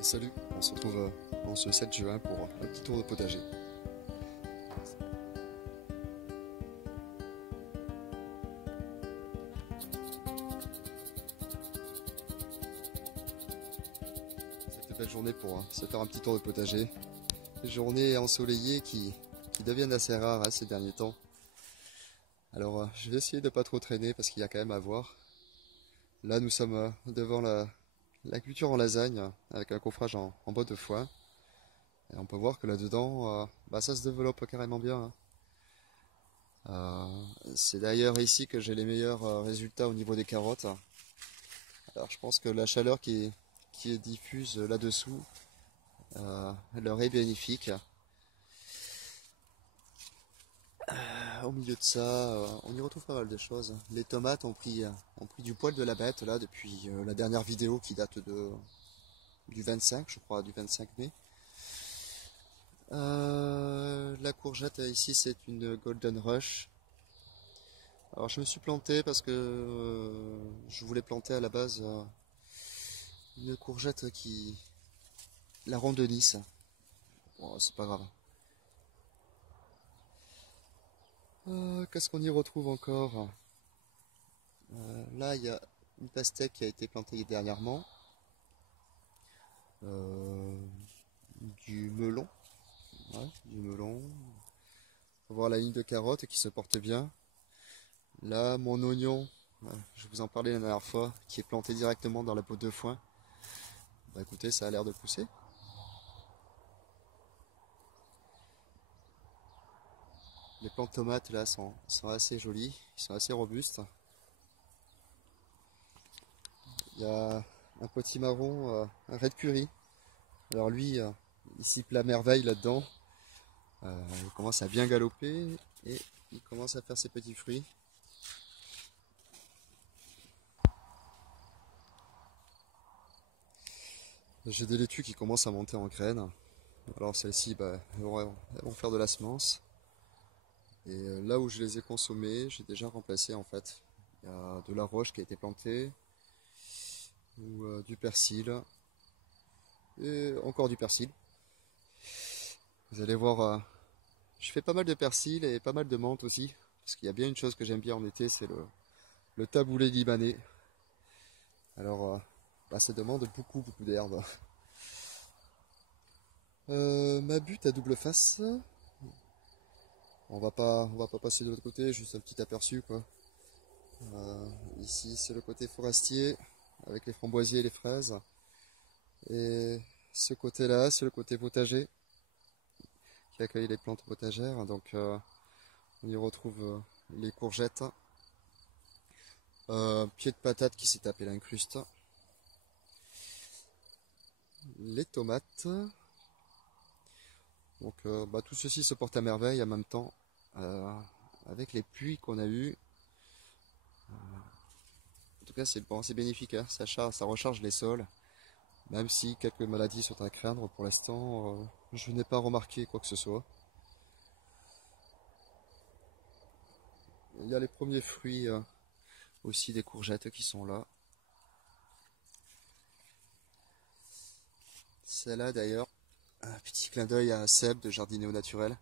Et salut, on se retrouve en ce 7 juin pour un petit tour de potager. Cette belle journée pour se faire un petit tour de potager. Journée ensoleillée qui deviennent assez rares ces derniers temps. Alors je vais essayer de pas trop traîner parce qu'il y a quand même à voir. Là nous sommes devant la culture en lasagne avec un coffrage en bois de foin. Et on peut voir que là-dedans, ça se développe carrément bien, hein. C'est d'ailleurs ici que j'ai les meilleurs résultats au niveau des carottes. Alors je pense que la chaleur qui est diffuse là-dessous leur est bénéfique. Au milieu de ça, on y retrouve pas mal de choses. Les tomates ont pris du poil de la bête là depuis la dernière vidéo qui date du 25, je crois, du 25 mai. La courgette ici c'est une Golden Rush. Alors je me suis planté parce que je voulais planter à la base une courgette la ronde de Nice. Bon, c'est pas grave. Qu'est-ce qu'on y retrouve encore? Là il y a une pastèque qui a été plantée dernièrement. Du melon. Ouais, du melon. On va voir la ligne de carottes qui se porte bien. Là, mon oignon, je vous en parlais la dernière fois, qui est planté directement dans la potte de foin. Bah écoutez, ça a l'air de pousser. Les plantes tomates là sont assez jolies, ils sont assez robustes. Il y a un potimarron, un red curry. Alors lui, il cible la merveille là-dedans. Il commence à bien galoper et il commence à faire ses petits fruits. J'ai des laitues qui commencent à monter en graines. Alors celles-ci, elles vont faire de la semence. Et là où je les ai consommées, j'ai déjà remplacé en fait. Il y a de la roche qui a été plantée, ou du persil, et encore du persil. Vous allez voir, je fais pas mal de persil et pas mal de menthe aussi. Parce qu'il y a bien une chose que j'aime bien en été, c'est le taboulé libanais. Alors, ça demande beaucoup d'herbe. Ma butte à double face. On va pas passer de l'autre côté, juste un petit aperçu quoi. Ici c'est le côté forestier avec les framboisiers et les fraises. Et ce côté-là, c'est le côté potager qui accueille les plantes potagères. Donc on y retrouve les courgettes, pied de patate qui s'est tapé l'incruste, les tomates. Donc tout ceci se porte à merveille en même temps avec les pluies qu'on a eues. En tout cas c'est bon, c'est bénéfique, hein. Ça recharge les sols. Même si quelques maladies sont à craindre, pour l'instant je n'ai pas remarqué quoi que ce soit. Il y a les premiers fruits aussi des courgettes qui sont là. Celle-là d'ailleurs, un petit clin d'œil à Seb de Jardiner au Naturel.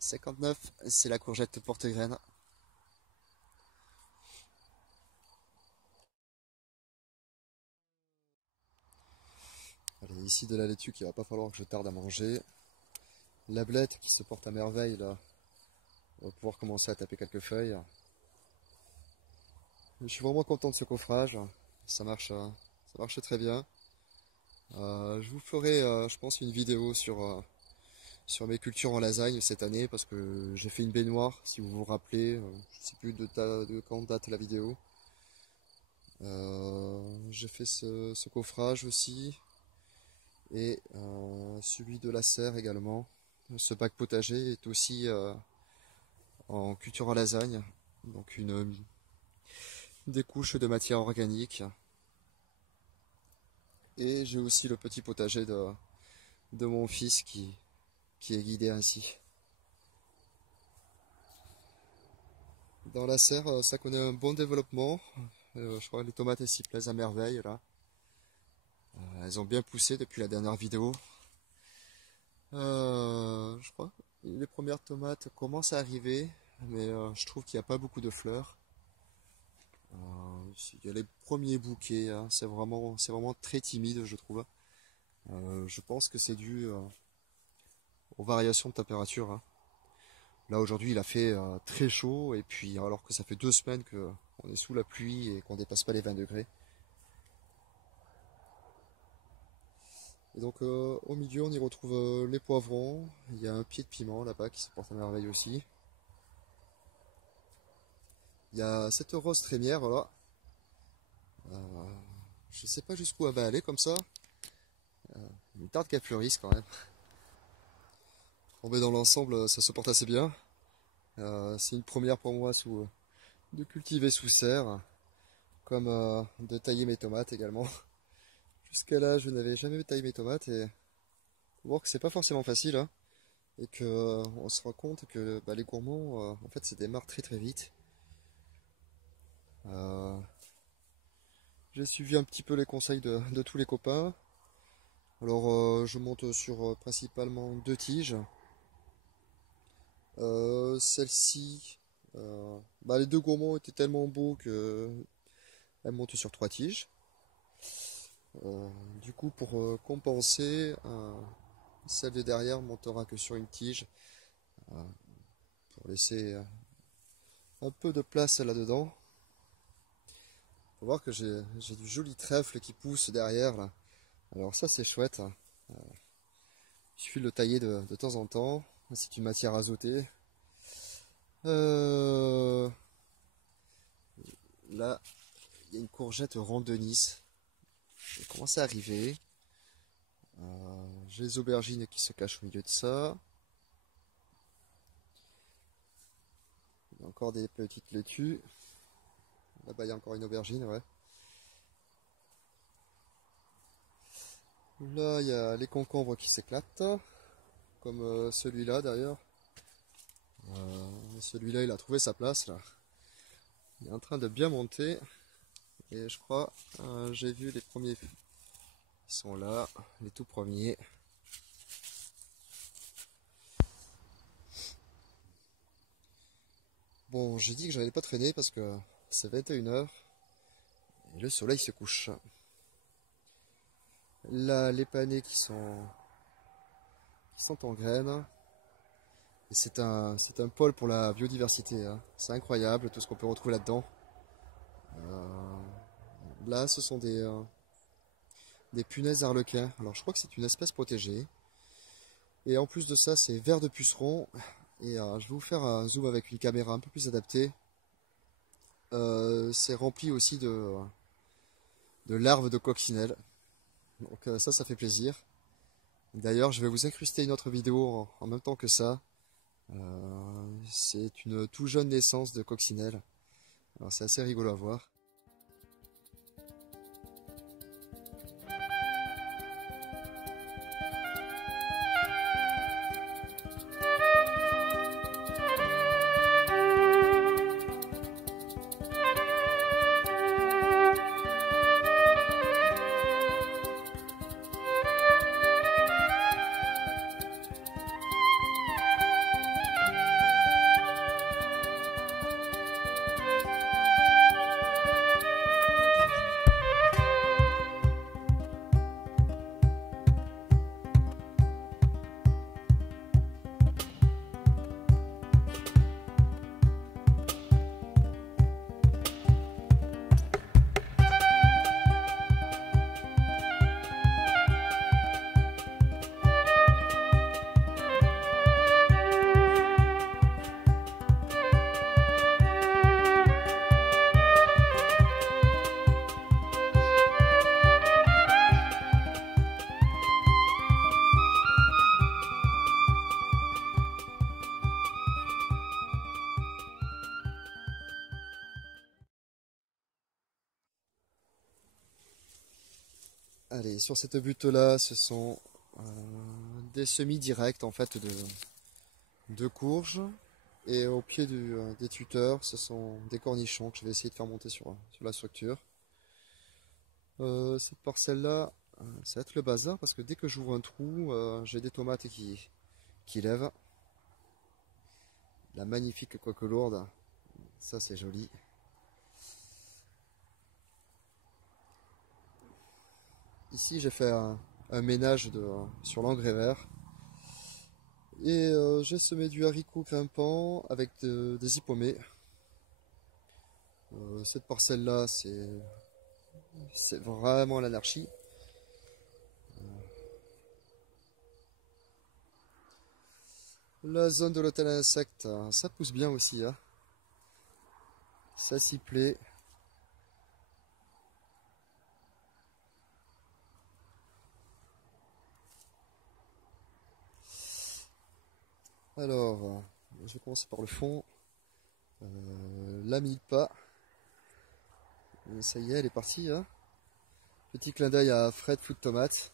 59, c'est la courgette porte-graine. Allez, ici de la laitue qu'il va pas falloir que je tarde à manger. La blette qui se porte à merveille là. On va pouvoir commencer à taper quelques feuilles. Je suis vraiment content de ce coffrage. Ça marche très bien. Je vous ferai, je pense, une vidéo sur mes cultures en lasagne cette année parce que j'ai fait une baignoire, si vous vous rappelez. Je ne sais plus de quand date la vidéo. J'ai fait ce coffrage aussi et celui de la serre également. Ce bac potager est aussi en culture en lasagne, donc des couches de matière organique. Et j'ai aussi le petit potager de mon fils qui est guidé ainsi. Dans la serre, ça connaît un bon développement. Je crois que les tomates s'y plaisent à merveille là. Elles ont bien poussé depuis la dernière vidéo. Je crois que les premières tomates commencent à arriver, mais je trouve qu'il n'y a pas beaucoup de fleurs. Il y a les premiers bouquets, hein, c'est vraiment très timide, je trouve. Je pense que c'est dû aux variations de température, hein. Là aujourd'hui il a fait très chaud et puis alors que ça fait 2 semaines qu'on est sous la pluie et qu'on dépasse pas les 20 degrés. Et donc au milieu on y retrouve les poivrons, il y a un pied de piment là-bas qui se porte à merveille aussi. Il y a cette rose trémière là. Je sais pas jusqu'où elle va aller comme ça. Il tarde qu'elle fleurisse quand même. Bon, mais dans l'ensemble ça se porte assez bien. C'est une première pour moi de cultiver sous serre, comme de tailler mes tomates également. Jusqu'à là, je n'avais jamais taillé mes tomates et faut voir que c'est pas forcément facile, hein, et que on se rend compte que bah, les gourmands, en fait, se démarrent très très vite. Euh, j'ai suivi un petit peu les conseils de tous les copains. Alors, je monte sur principalement 2 tiges. Celle-ci, bah, les 2 gourmands étaient tellement beaux que elles montent sur 3 tiges. Du coup, pour compenser, celle de derrière montera que sur une tige pour laisser un peu de place là-dedans. Faut voir que j'ai du joli trèfle qui pousse derrière là. Alors ça c'est chouette, hein. Il suffit de le tailler de temps en temps. C'est une matière azotée. Euh, Là, il y a une courgette ronde de Nice. Elle commence à arriver. J'ai les aubergines qui se cachent au milieu de ça. Il y a encore des petites laitues. Là-bas, il y a encore une aubergine, ouais. Là, il y a les concombres qui s'éclatent, comme celui-là d'ailleurs. Celui-là, il a trouvé sa place là. Il est en train de bien monter. Et je crois, j'ai vu les premiers. Ils sont là, les tout premiers. Bon, j'ai dit que j'allais pas traîner parce que c'est 21 h et le soleil se couche. Là, les panais qui sont en graines. Et c'est un pôle pour la biodiversité, hein. C'est incroyable tout ce qu'on peut retrouver là-dedans. Là, ce sont des punaises arlequins. Alors, je crois que c'est une espèce protégée. Et en plus de ça, c'est vers de pucerons. Et je vais vous faire un zoom avec une caméra un peu plus adaptée. C'est rempli aussi de larves de coccinelles. Donc ça fait plaisir. D'ailleurs, je vais vous incruster une autre vidéo en même temps que ça. C'est une tout jeune naissance de coccinelle. Alors c'est assez rigolo à voir. Allez, sur cette butte-là, ce sont des semis directs en fait de courges. Et au pied des tuteurs, ce sont des cornichons que je vais essayer de faire monter sur la structure. Cette parcelle-là, Ça va être le bazar parce que dès que j'ouvre un trou, j'ai des tomates qui lèvent. La magnifique coque lourde, ça c'est joli. Ici j'ai fait un ménage sur l'engrais vert. Et j'ai semé du haricot grimpant avec des hippomées. Cette parcelle-là, c'est vraiment l'anarchie. La zone de l'hôtel à insectes, ça pousse bien aussi, hein. Ça s'y plaît. Alors, je vais commencer par le fond. La mille-pas. Ça y est, elle est partie, hein. Petit clin d'œil à Fred Food Tomate.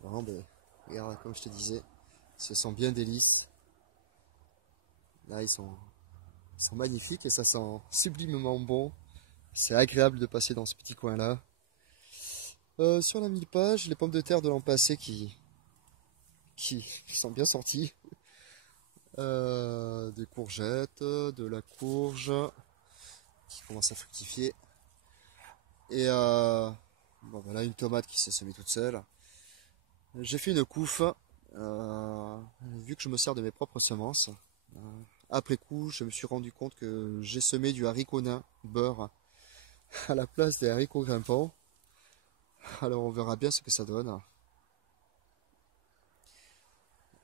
Bon, ben, regarde, comme je te disais, ce sont bien délices. Là, ils sont magnifiques et ça sent sublimement bon. C'est agréable de passer dans ce petit coin-là. Sur la mille-page, les pommes de terre de l'an passé qui sont bien sorties. Des courgettes, de la courge qui commence à fructifier. Et bon, voilà une tomate qui s'est semée toute seule. J'ai fait une couffe, vu que je me sers de mes propres semences. Après coup, je me suis rendu compte que j'ai semé du haricot nain beurre à la place des haricots grimpants. Alors on verra bien ce que ça donne.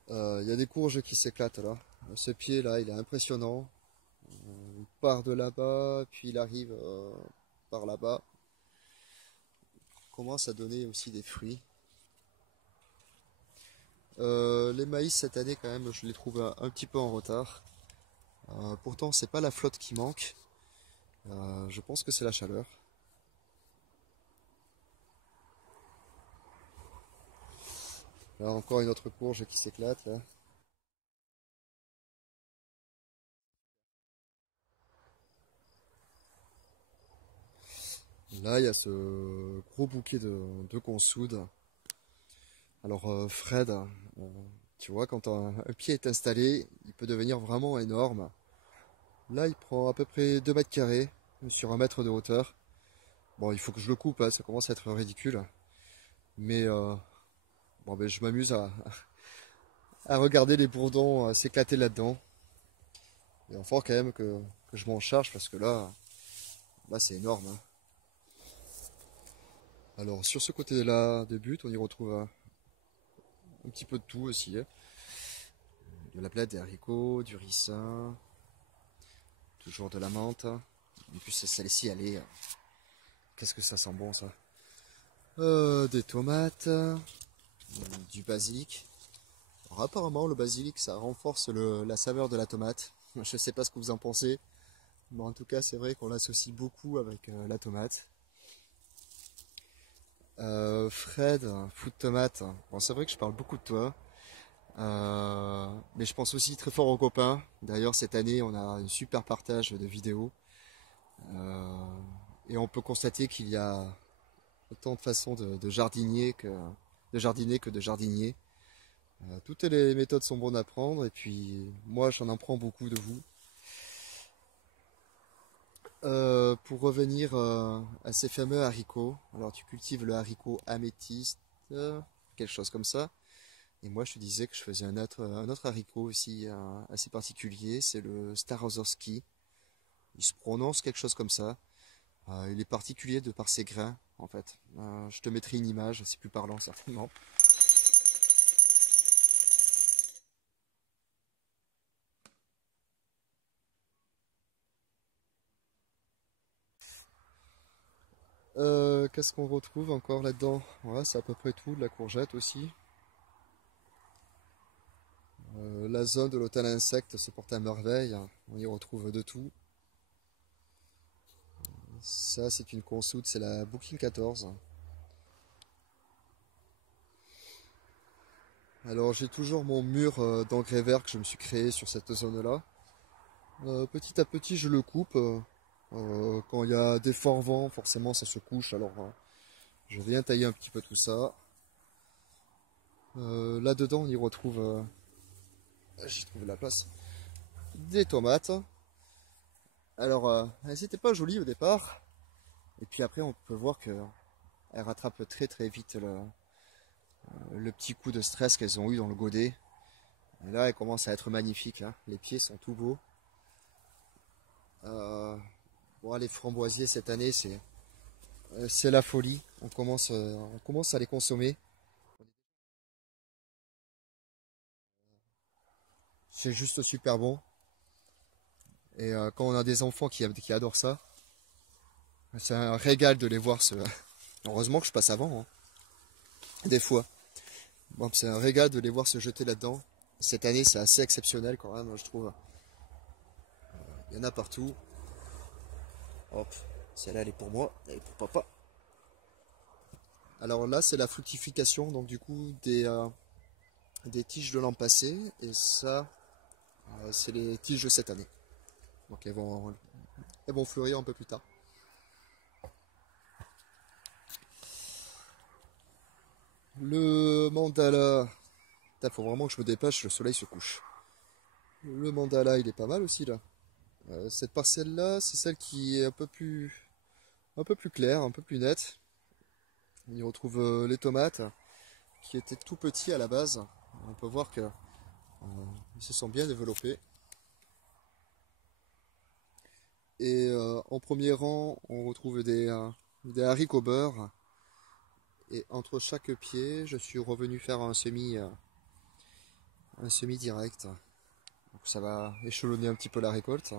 Il y a des courges qui s'éclatent là. Ce pied là, il est impressionnant. Il part de là-bas, puis il arrive par là-bas. Commence à donner aussi des fruits. Les maïs cette année quand même, je les trouve un petit peu en retard. Pourtant, c'est pas la flotte qui manque. Je pense que c'est la chaleur. Là encore une autre courge qui s'éclate là. Là, il y a ce gros bouquet de consoude. Alors Fred, tu vois, quand un pied est installé, il peut devenir vraiment énorme. Là, il prend à peu près 2 mètres carrés sur 1 mètre de hauteur. Bon, il faut que je le coupe, hein, ça commence à être ridicule. Mais bon, ben, je m'amuse à regarder les bourdons s'éclater là-dedans. Il va falloir quand même que je m'en charge parce que là c'est énorme, hein. Alors sur ce côté-là de but, on y retrouve un petit peu de tout aussi, hein. De la blette, des haricots, du ricin, toujours de la menthe. En plus celle-ci elle est... qu'est-ce que ça sent bon ça. Des tomates, du basilic. Alors, apparemment le basilic ça renforce la saveur de la tomate. Je sais pas ce que vous en pensez, mais en tout cas c'est vrai qu'on l'associe beaucoup avec la tomate. Fred, Food Tomate. Bon, c'est vrai que je parle beaucoup de toi, mais je pense aussi très fort aux copains. D'ailleurs cette année on a un super partage de vidéos euh, et on peut constater qu'il y a autant de façons de jardiner que de jardinier. Toutes les méthodes sont bonnes à prendre et puis moi j'en apprends beaucoup de vous. Pour revenir à ces fameux haricots, alors tu cultives le haricot améthyste, quelque chose comme ça. Et moi je te disais que je faisais un autre haricot aussi assez particulier, c'est le Starozorski. Il se prononce quelque chose comme ça. Il est particulier de par ses grains en fait. Je te mettrai une image, c'est plus parlant certainement. Qu'est-ce qu'on retrouve encore là-dedans? Ouais, c'est à peu près tout, de la courgette aussi. La zone de l'hôtel à insectes se porte à merveille, on y retrouve de tout. Ça c'est une consoude, c'est la Booking 14. Alors j'ai toujours mon mur d'engrais vert que je me suis créé sur cette zone-là. Petit à petit je le coupe. Quand il y a des forts vents, forcément ça se couche, alors Je viens tailler un petit peu tout ça. Là-dedans, on y retrouve, j'ai trouvé la place, des tomates. Alors, elles n'étaient pas jolies au départ. Et puis après, on peut voir qu'elles rattrapent très très vite le petit coup de stress qu'elles ont eu dans le godet. Et là, elles commencent à être magnifiques. Là. Les pieds sont tout beaux. Bon, les framboisiers cette année, c'est la folie. On commence à les consommer. C'est juste super bon. Et quand on a des enfants qui adorent ça, c'est un régal de les voir se. Heureusement que je passe avant, hein, des fois. Bon, c'est un régal de les voir se jeter là-dedans. Cette année, c'est assez exceptionnel quand même, je trouve. Il y en a partout. Hop, celle-là, elle est pour moi, elle est pour papa. Alors là, c'est la fructification, donc du coup, des tiges de l'an passé. Et ça, c'est les tiges de cette année. Donc elles vont fleurir un peu plus tard. Le mandala, il faut vraiment que je me dépêche, le soleil se couche. Le mandala, il est pas mal aussi là. Cette parcelle-là, c'est celle qui est un peu plus claire, un peu plus nette. On y retrouve les tomates qui étaient tout petits à la base. On peut voir qu'ils se sont bien développés. Et en premier rang, on retrouve des haricots beurre. Et entre chaque pied, je suis revenu faire un semi direct. Donc ça va échelonner un petit peu la récolte.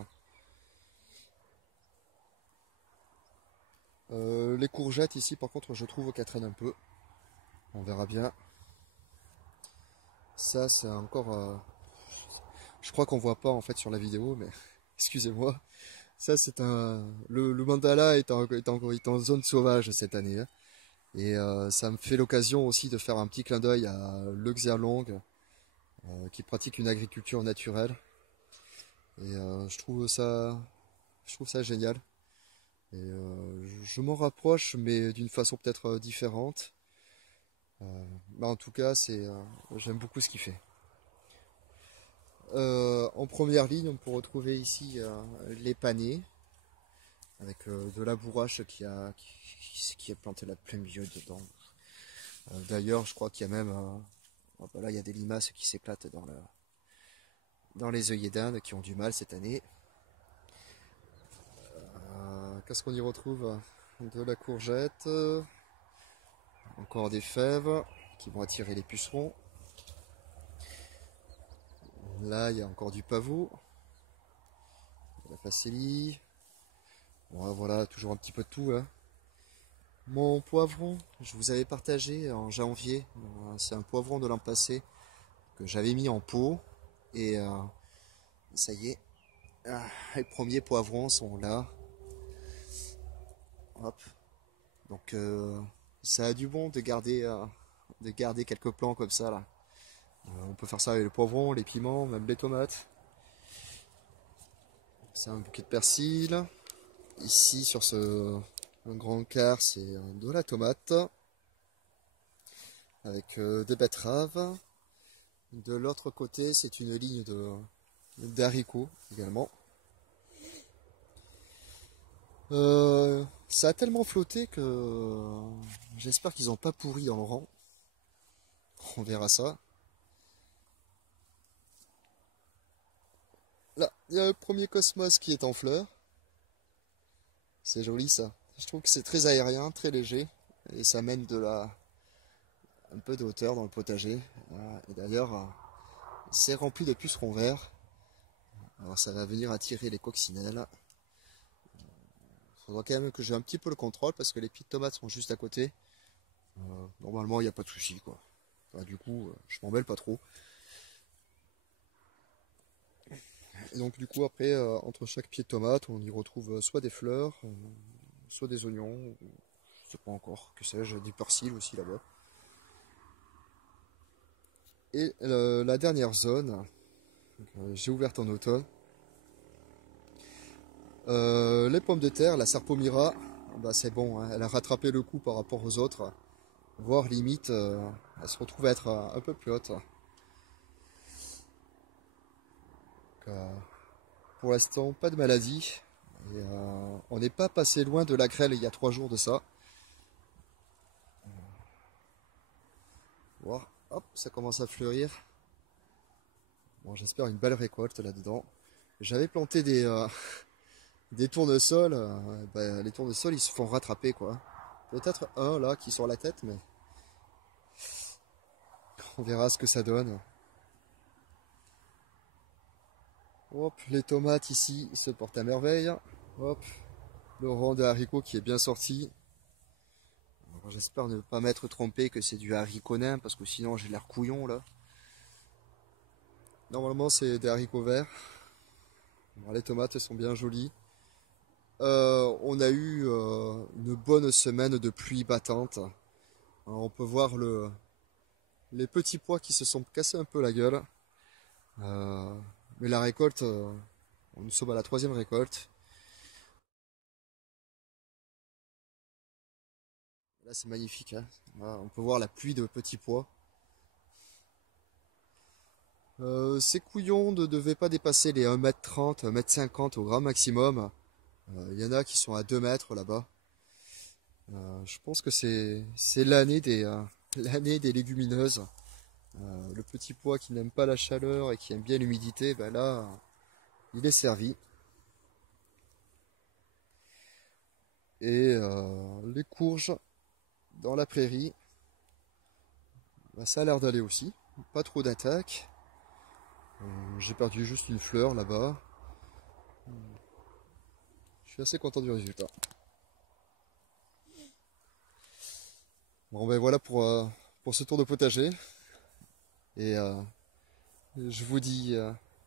Les courgettes ici, par contre, je trouve qu'elles traînent un peu. On verra bien. Ça, c'est encore. Je crois qu'on voit pas en fait sur la vidéo, mais excusez-moi. Ça, c'est un. Le mandala est en zone sauvage cette année, hein. Et ça me fait l'occasion aussi de faire un petit clin d'œil à Le Xerlong, qui pratique une agriculture naturelle. Et je trouve ça génial. Et je m'en rapproche, mais d'une façon peut-être différente. Mais en tout cas, j'aime beaucoup ce qu'il fait. En première ligne, on peut retrouver ici les panais, avec de la bourrache qui est plantée là plein milieu dedans. D'ailleurs, je crois qu'il y a même, oh, bah là, il y a des limaces qui s'éclatent dans les œillets d'Inde qui ont du mal cette année. Qu'est-ce qu'on y retrouve? De la courgette, encore des fèves qui vont attirer les pucerons. Là, il y a encore du pavot, de la facélie. Bon, voilà, toujours un petit peu de tout là. Mon poivron, je vous avais partagé en janvier. C'est un poivron de l'an passé que j'avais mis en pot. Et ça y est, les premiers poivrons sont là. Hop. Donc ça a du bon de garder quelques plants comme ça là. On peut faire ça avec le poivron, les piments, même les tomates. C'est un bouquet de persil. Ici sur un grand quart, c'est de la tomate avec des betteraves. De l'autre côté, c'est une ligne d'haricots également. Ça a tellement flotté que j'espère qu'ils n'ont pas pourri dans le rang. On verra ça. Là, il y a le premier cosmos qui est en fleurs. C'est joli ça. Je trouve que c'est très aérien, très léger. Et ça mène un peu de hauteur dans le potager. Et d'ailleurs, c'est rempli de pucerons verts. Alors ça va venir attirer les coccinelles. Il faudra quand même que j'ai un petit peu le contrôle parce que les pieds de tomates sont juste à côté. Normalement, il n'y a pas de souci, quoi. Enfin, du coup, je m'en mêle pas trop. Et donc du coup, après, entre chaque pied de tomate, on y retrouve soit des fleurs, soit des oignons, je sais pas encore, que sais-je, du persil aussi là-bas. Et la dernière zone, j'ai ouverte en automne. Les pommes de terre, la Sarpomira, bah c'est bon, hein. Elle a rattrapé le coup par rapport aux autres, voire limite, elle se retrouve à être un peu plus haute. Donc, pour l'instant, pas de maladie. Et, on n'est pas passé loin de la grêle il y a 3 jours de ça. Voilà. Hop, ça commence à fleurir. Bon, j'espère une belle récolte là-dedans. J'avais planté des tournesols. Bah, les tournesols, ils se font rattraper, quoi. Peut-être un là qui sort la tête, mais on verra ce que ça donne. Hop, les tomates ici se portent à merveille. Hop, le rang de haricots qui est bien sorti. J'espère ne pas m'être trompé que c'est du haricot nain parce que sinon j'ai l'air couillon là. Normalement c'est des haricots verts. Bon, les tomates sont bien jolies. On a eu une bonne semaine de pluie battante. Alors, on peut voir les petits pois qui se sont cassés un peu la gueule. Mais la récolte, nous sommes à la 3e récolte. Là c'est magnifique, hein. Voilà, on peut voir la pluie de petits pois. Ces couillons ne devaient pas dépasser les 1m30, 1m50 au grand maximum. Il y en a qui sont à 2 mètres là-bas. Je pense que c'est l'année l'année des légumineuses. Le petit pois qui n'aime pas la chaleur et qui aime bien l'humidité, ben là, il est servi. Et les courges dans la prairie, ben ça a l'air d'aller aussi. Pas trop d'attaques. J'ai perdu juste une fleur là-bas. Je suis assez content du résultat. Bon ben voilà pour ce tour de potager. Et je vous dis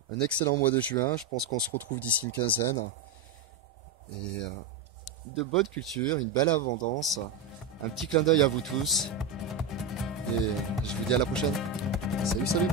un excellent mois de juin. Je pense qu'on se retrouve d'ici une quinzaine. Et de bonne culture, une belle abondance. Un petit clin d'œil à vous tous. Et je vous dis à la prochaine. Salut, salut!